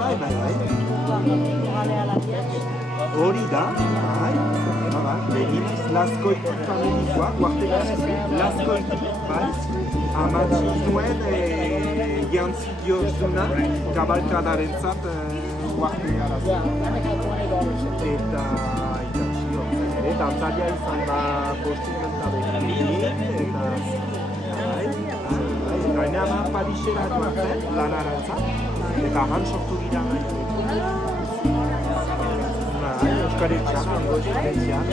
Bai, bai, bai. Hori da, bai. Beginez, Laskoitu familikoa, guartela Laskoitu, bai. Amatzi nuen jantzi diozuna kabalkadaren zat guartela zen. Eta itatzi horzen ere, dantzaria izan da postimenta behin, eta gaina ama Parisera joan zen, lanarantzat, eta han sortu dira nahi. Euskaretxean, ondo Euskaretxean.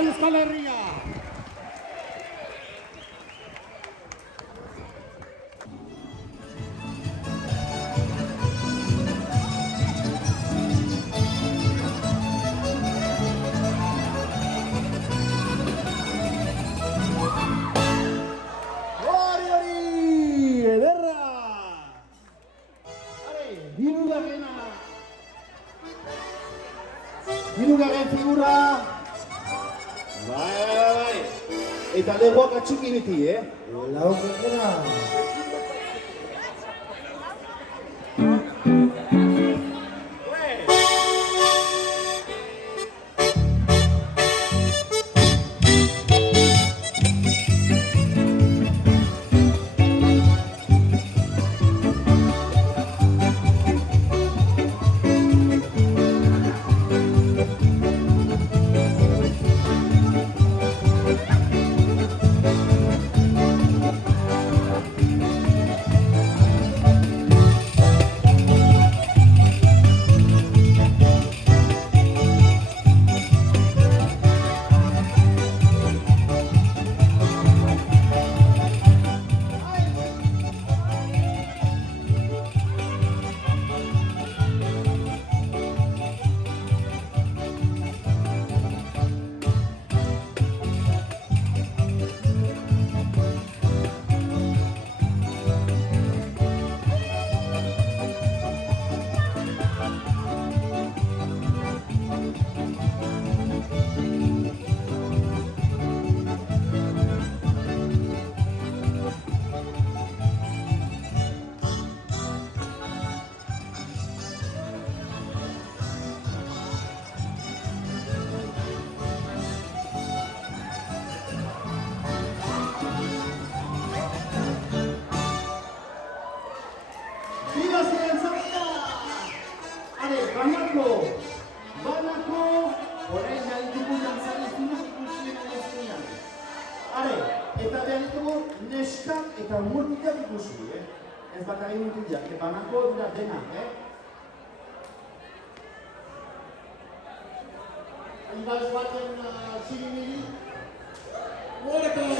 Euskal Herria! Hori, ederra! Hirugarren figura! Bai. Eta legoak atxiki beti, Lau gana. neskak eta mutilak ikusi, ez bakarrik mutilak, banako dira denak, Ibas baten zirimiri, Morekan!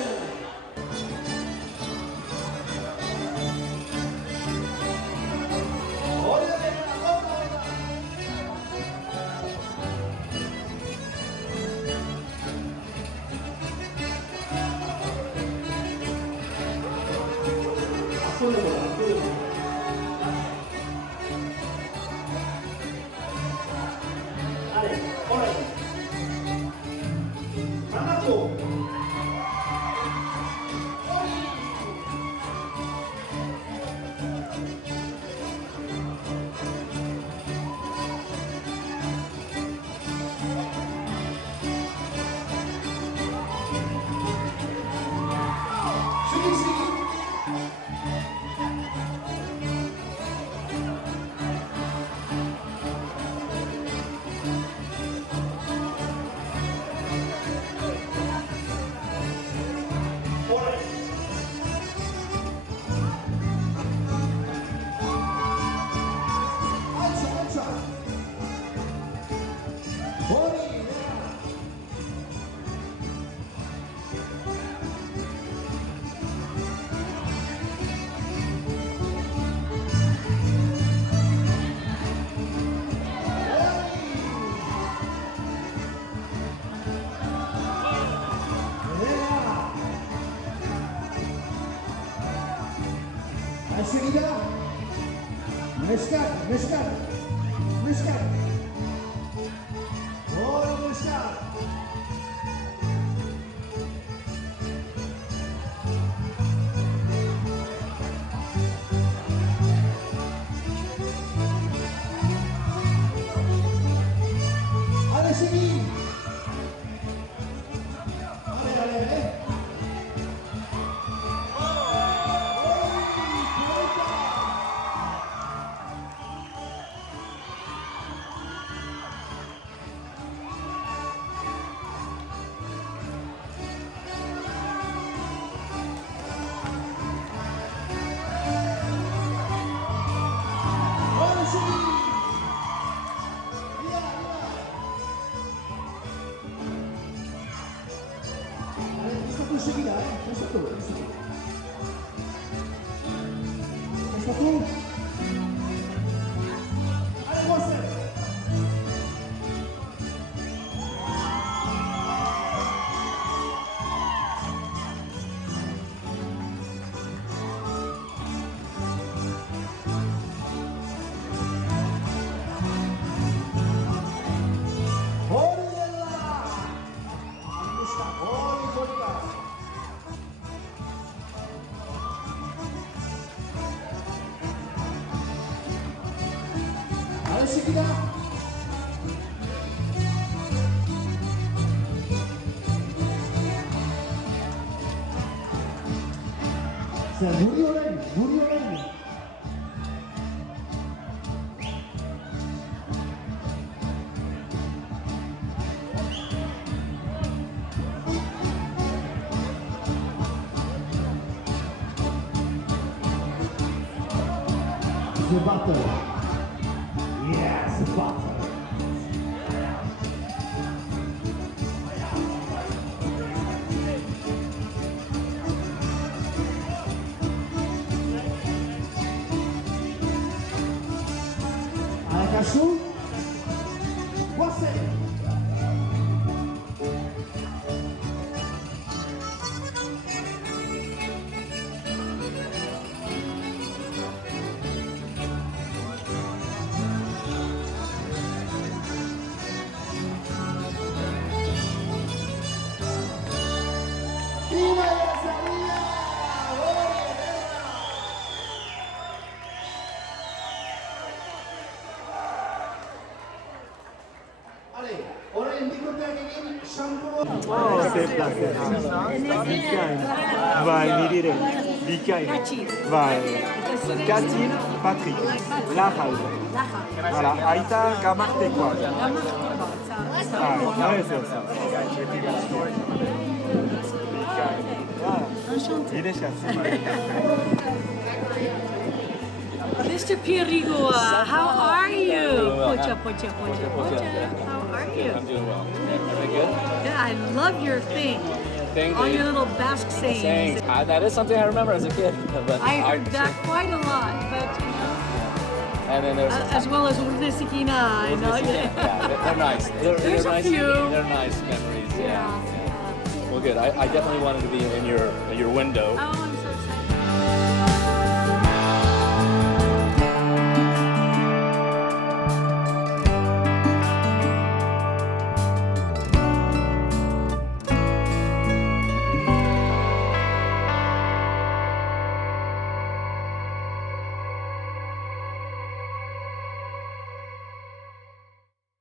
Enseguida, Mescat. Oh, Mescat. Allez, seguir. Allez. Seguida, satu. Ada kuasa. Seguida. Muri orang. The battle. Yes, battle. Cachorro, você. Oh, c'est placé. Vai, Mirire. Bikain. Vai. Katil, Patrick. Lahal. Voilà, Aita Gamartekoa. Vai, c'est ça. Bikain. Enchanté. Ireşasın. Mr. Pirigua, how are you? Doing well. Pocha, pocha, pocha, pocha. How are you? I'm doing well. Everything good? Yeah, I love your thing. Thing All that- your little Basque sayings. Saying that is something I remember as a kid. But I heard that quite a lot, but you know, And then there's as well as Urnesikina, you know. yeah, they're nice. There's they're a nice. few. They're nice memories. Yeah. Yeah. Well, good. I definitely wanted to be in your window. Oh,